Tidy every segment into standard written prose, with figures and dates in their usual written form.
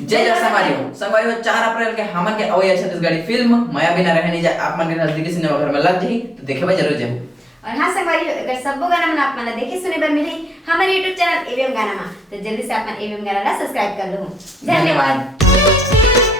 जय जय संगवारी हो 4 अप्रैल के हमन के अवैया छत्तीसगढ़ी फिल्म माया बिना रहे नहीं जाए आप मन के नजदीकी सिनेमा घर में लग जाही तो देखे बा जरूर जाओ। और हाँ संगवारी अगर सबो गाना मन आप मन देखे सुने बर मिली हमारे YouTube चैनल एवीएम गाना में तो जल्दी से आप मन एवीएम गाना ला सब्सक्राइब कर लो। धन्यवाद।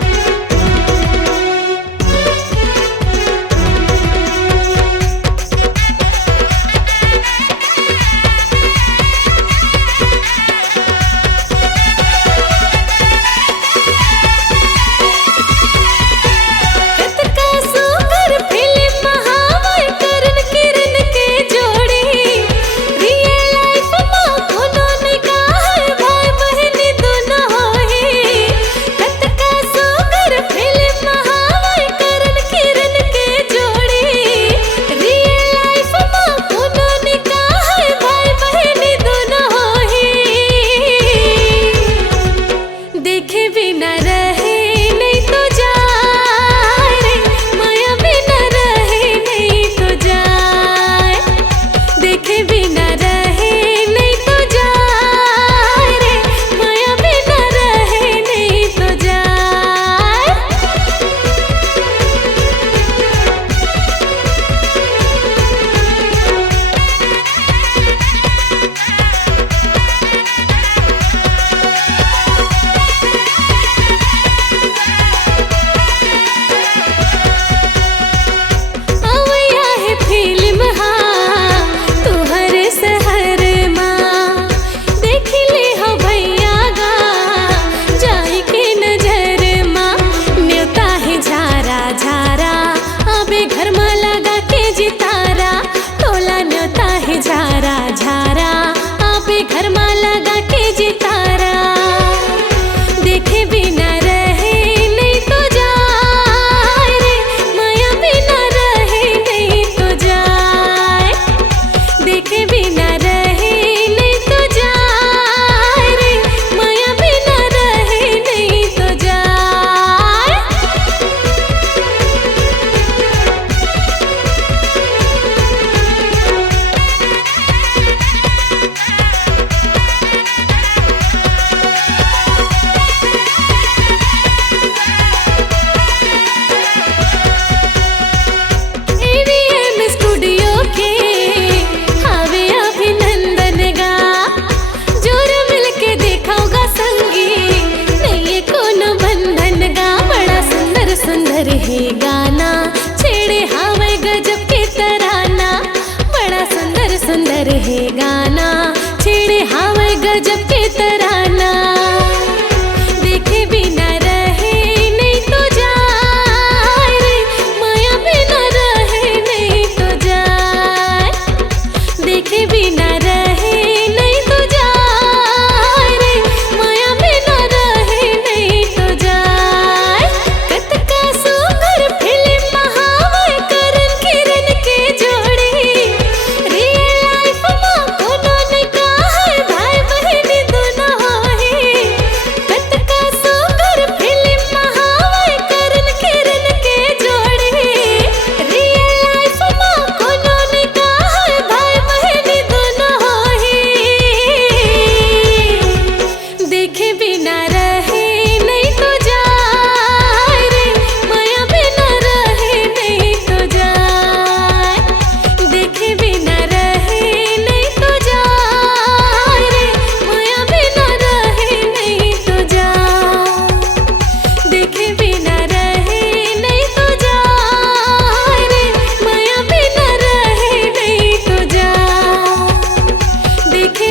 देखे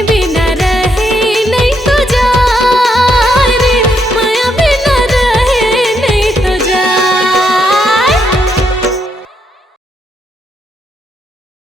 बिना